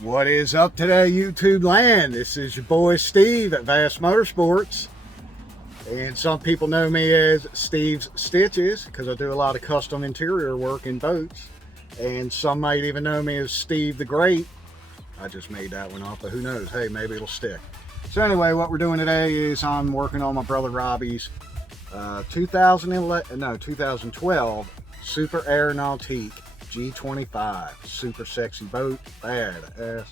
What is up today, YouTube land? This is your boy Steve at Vassmotorsports, and some people know me as Steve's Stitches because I do a lot of custom interior work in boats, and some might even know me as Steve the Great. I just made that one up, but who knows? Hey, maybe it'll stick. So anyway, what we're doing today is I'm working on my brother Robbie's 2012 Super Aeronautique G25, super sexy boat, badass.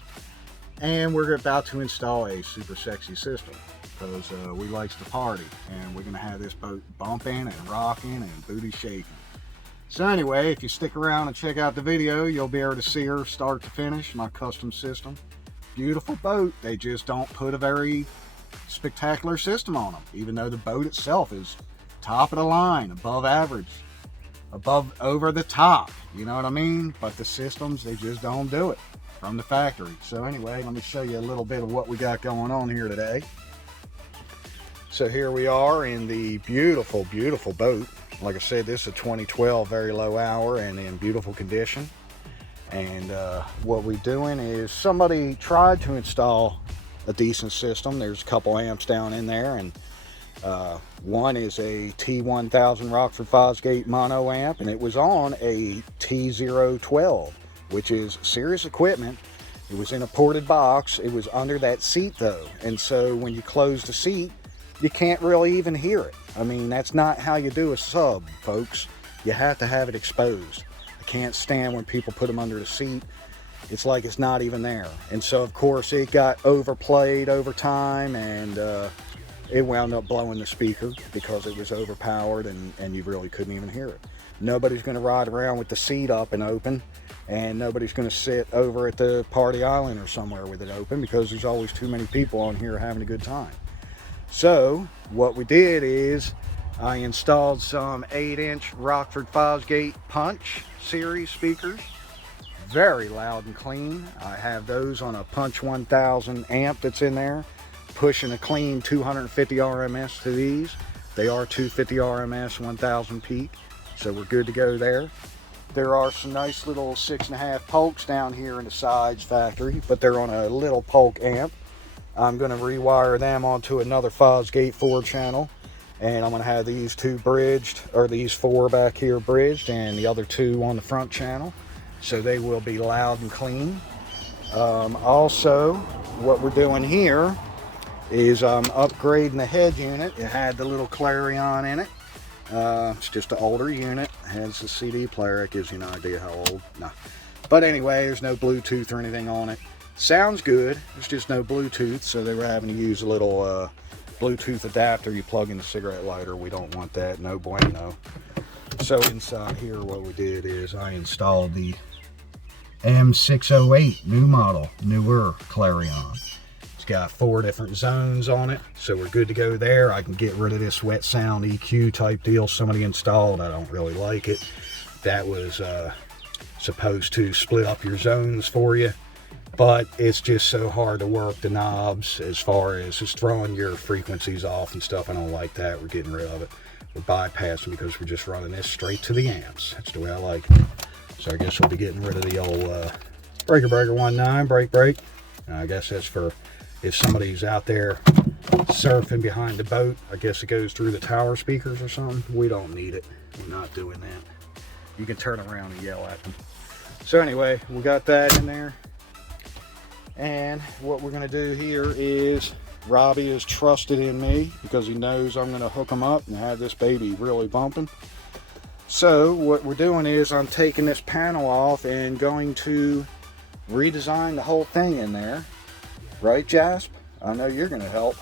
And we're about to install a super sexy system because we likes to party, and we're gonna have this boat bumping and rocking and booty shaking. So anyway, if you stick around and check out the video, you'll be able to see her start to finish, my custom system. Beautiful boat. They just don't put a very spectacular system on them, even though the boat itself is top of the line, above average, over the top, you know what I mean? But the systems, they just don't do it from the factory. So anyway, let me show you a little bit of what we got going on here today. So here we are in the beautiful boat. Like I said, this is a 2012 very low hour and in beautiful condition. And what we're doing is somebody tried to install a decent system. There's a couple amps down in there, and one is a T1000 Rockford Fosgate mono amp, and it was on a T012, which is serious equipment. It was in a ported box. It was under that seat though, and so when you close the seat, you can't really even hear it. I mean, that's not how you do a sub, folks. You have to have it exposed. I can't stand when people put them under the seat. It's like it's not even there. And so of course it got overplayed over time, and it wound up blowing the speaker because it was overpowered, and you really couldn't even hear it. Nobody's going to ride around with the seat up and open, and nobody's going to sit over at the party island or somewhere with it open because there's always too many people on here having a good time. So what we did is I installed some 8-inch Rockford Fosgate Punch series speakers, very loud and clean. I have those on a Punch 1000 amp that's in there, pushing a clean 250 RMS to these. They are 250 RMS 1000 peak, so we're good to go there. There are some nice little 6.5 Polks down here in the sides factory, but they're on a little Polk amp. I'm going to rewire them onto another Fosgate 4 channel, and I'm going to have these two bridged, or these 4 back here bridged, and the other 2 on the front channel, so they will be loud and clean. Also, what we're doing here is I'm upgrading the head unit. It had the little Clarion in it. It's just an older unit. It has a CD player. It gives you an idea how old. No. But anyway, there's no Bluetooth or anything on it. Sounds good. There's just no Bluetooth, so they were having to use a little Bluetooth adapter you plug in the cigarette lighter. We don't want that. No bueno. So inside here, what we did is I installed the M608 new model, newer Clarion. It's got 4 different zones on it, so we're good to go there. I can get rid of this wet sound EQ type deal somebody installed. I don't really like it. That was supposed to split up your zones for you, but it's just so hard to work the knobs as far as just throwing your frequencies off and stuff. I don't like that. We're getting rid of it. We're bypassing because we're just running this straight to the amps. That's the way I like it. So I guess we'll be getting rid of the old breaker 19 break. I guess that's for if somebody's out there surfing behind the boat. I guess it goes through the tower speakers or something. We don't need it. We're not doing that. You can turn around and yell at them. So anyway, we got that in there. And what we're going to do here is Robbie is trusted in me because he knows I'm going to hook him up and have this baby really bumping. So what we're doing is I'm taking this panel off and going to redesign the whole thing in there. Right, Jasp? I know you're going to help.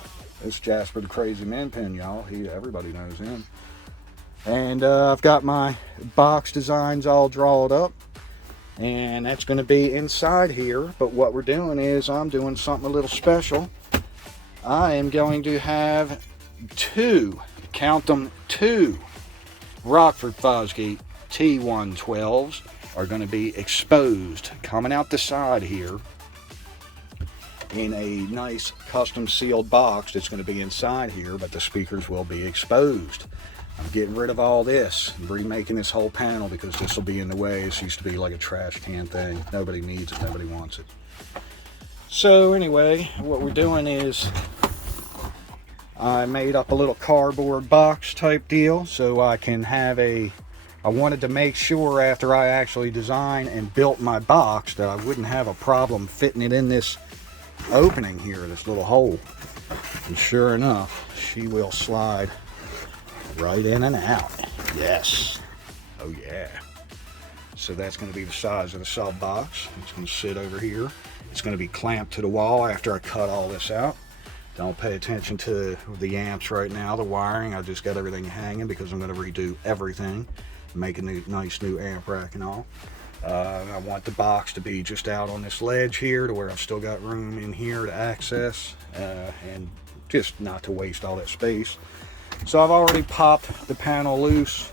It's Jasper the Crazy Man Pin, y'all. Everybody knows him. And I've got my box designs all drawn up, and that's going to be inside here. But what we're doing is I'm doing something a little special. I am going to have 2, count them, 2 Rockford Fosgate T112s are going to be exposed coming out the side here in a nice custom sealed box that's going to be inside here, but the speakers will be exposed. I'm getting rid of all this, remaking this whole panel because this will be in the way. This used to be like a trash can thing. Nobody needs it, nobody wants it. So anyway, what we're doing is I made up a little cardboard box type deal so I can have I wanted to make sure after I actually designed and built my box that I wouldn't have a problem fitting it in this opening here, this little hole. And sure enough, she will slide right in and out. Yes. Oh yeah. So that's going to be the size of the sub box. It's going to sit over here. It's going to be clamped to the wall after I cut all this out. Don't pay attention to the amps right now, the wiring. I just got everything hanging because I'm going to redo everything. Make a nice new amp rack and all. I want the box to be just out on this ledge here to where I've still got room in here to access and just not to waste all that space. So I've already popped the panel loose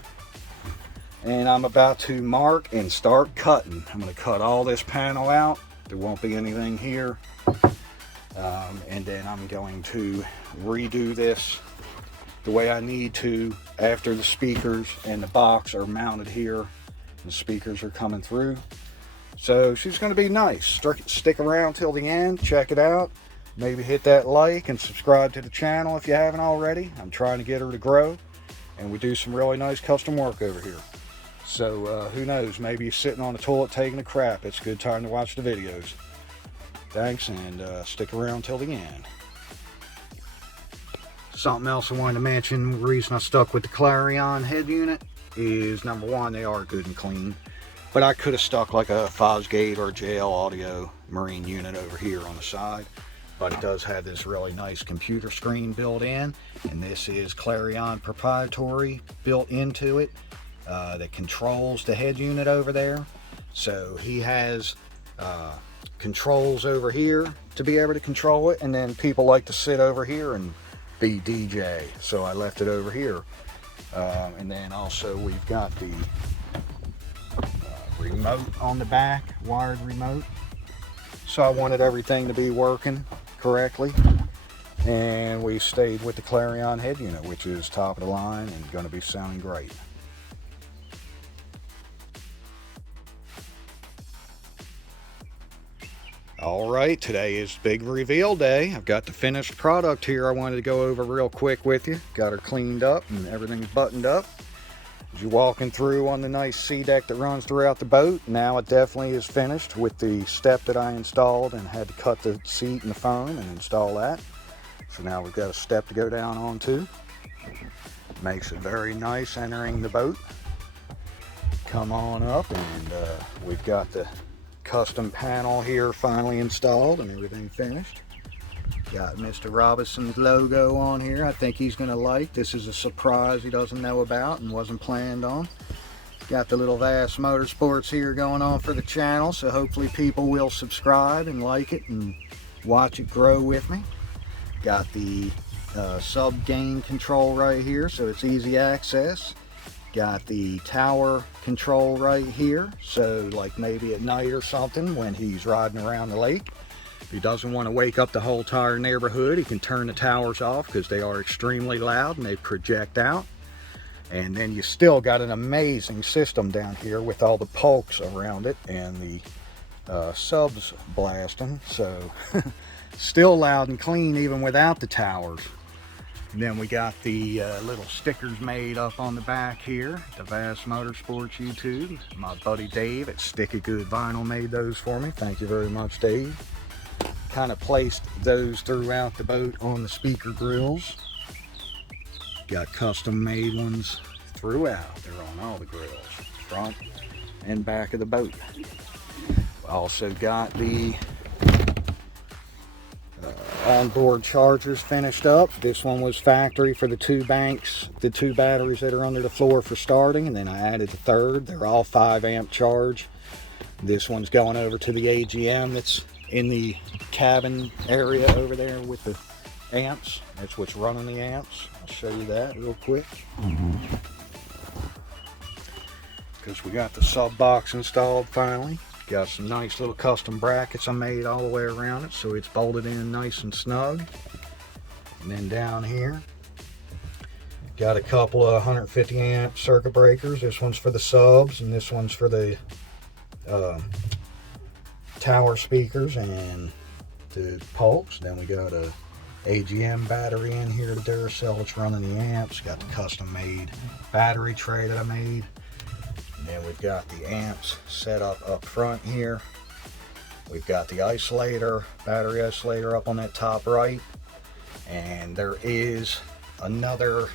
and I'm about to mark and start cutting. I'm going to cut all this panel out. There won't be anything here. And then I'm going to redo this the way I need to after the speakers and the box are mounted here. The speakers are coming through. So she's going to be nice. Stick around till the end. Check it out. Maybe hit that like and subscribe to the channel if you haven't already. I'm trying to get her to grow. And we do some really nice custom work over here. So who knows, maybe you're sitting on the toilet taking a crap. It's a good time to watch the videos. Thanks, and stick around till the end. Something else I wanted to mention, the reason I stuck with the Clarion head unit is, number one, they are good and clean. But I could have stuck like a Fosgate or JL Audio Marine unit over here on the side. But it does have this really nice computer screen built in. And this is Clarion proprietary built into it. That controls the head unit over there. So he has controls over here to be able to control it, and then people like to sit over here and be DJ, so I left it over here. And then also we've got the remote on the back, wired remote. So I wanted everything to be working correctly, and we stayed with the Clarion head unit, which is top of the line and going to be sounding great. Alright, today is big reveal day. I've got the finished product here I wanted to go over real quick with you. Got her cleaned up and everything's buttoned up. As you're walking through on the nice sea deck that runs throughout the boat, now it definitely is finished with the step that I installed and had to cut the seat and the foam and install that. So now we've got a step to go down onto. Makes it very nice entering the boat. Come on up, and we've got the custom panel here finally installed and everything finished. Got Mr. Robinson's logo on here. I think he's gonna like. This is a surprise he doesn't know about and wasn't planned on. Got the little Vassmotorsports here going on for the channel, so hopefully people will subscribe and like it and watch it grow with me. Got the sub gain control right here, so it's easy access. Got the tower control right here, so like maybe at night or something when he's riding around the lake, if he doesn't want to wake up the whole entire neighborhood, he can turn the towers off because they are extremely loud and they project out. And then you still got an amazing system down here with all the polks around it and the subs blasting, so still loud and clean even without the towers. And then we got the little stickers made up on the back here. The Vassmotorsports YouTube. My buddy Dave at Sticky Good Vinyl made those for me. Thank you very much, Dave. Kind of placed those throughout the boat on the speaker grills. Got custom made ones throughout. They're on all the grills, front and back of the boat. Also got the onboard chargers finished up. This one was factory for the two banks, the two batteries that are under the floor for starting, and then I added the third. They're all 5 amp charge. This one's going over to the AGM that's in the cabin area over there with the amps. That's what's running the amps. I'll show you that real quick. Because we got the sub box installed finally. Got some nice little custom brackets I made all the way around it, so it's bolted in nice and snug. And then down here, got a couple of 150 amp circuit breakers. This one's for the subs, and this one's for the tower speakers, and the Polks. Then we got a AGM battery in here, the Duracell that's running the amps. Got the custom made battery tray that I made. And then we've got the amps set up front here. We've got the isolator, battery isolator up on that top right. And there is another,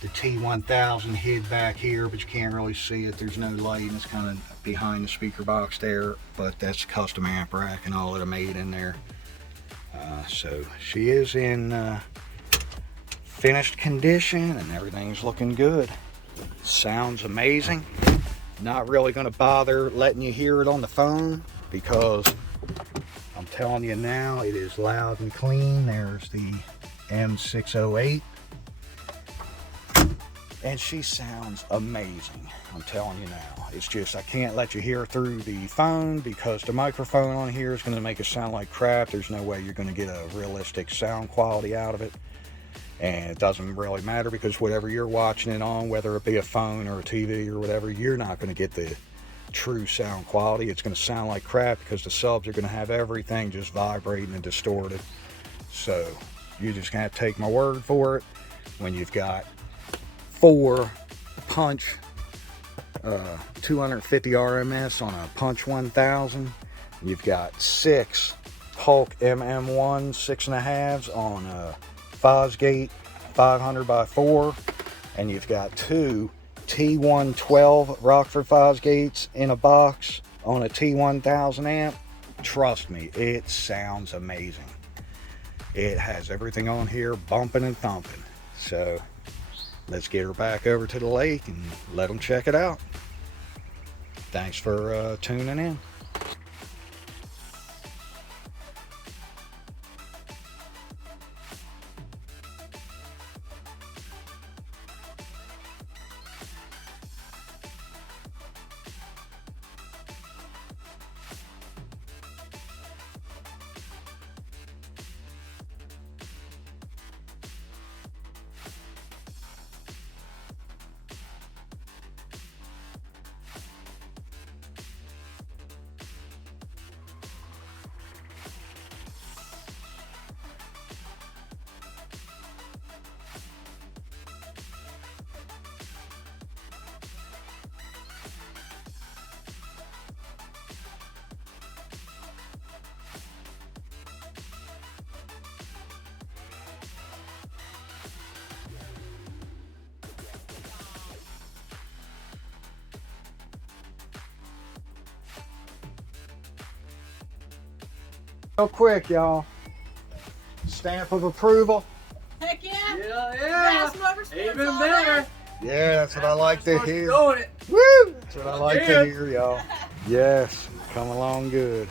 the T1000 hid back here, but you can't really see it. There's no light, and it's kind of behind the speaker box there, but that's custom amp rack and all that I made in there. So she is in finished condition and everything's looking good. Sounds amazing. Not really going to bother letting you hear it on the phone because I'm telling you now, it is loud and clean. There's the M608. And she sounds amazing. I'm telling you now. It's just I can't let you hear through the phone because the microphone on here is going to make it sound like crap. There's no way you're going to get a realistic sound quality out of it. And it doesn't really matter because whatever you're watching it on, whether it be a phone or a TV or whatever, you're not going to get the true sound quality. It's going to sound like crap because the subs are going to have everything just vibrating and distorted. So you're just going to have to take my word for it. When you've got 4 punch 250 RMS on a punch 1000, you've got 6 Polk MM1 6.5s on a Fosgate 500x4, and you've got 2 T112 Rockford Fosgates in a box on a T1000 amp. Trust me, it sounds amazing. It has everything on here bumping and thumping. So let's get her back over to the lake and let them check it out. Thanks for tuning in. Real quick, y'all. Stamp of approval. Heck yeah! Yeah. Vassmotorsports Even all better. day. Yeah, that's what I like to hear. Doing it. Woo! That's what I like to Yeah. hear, y'all. Yes, come along good.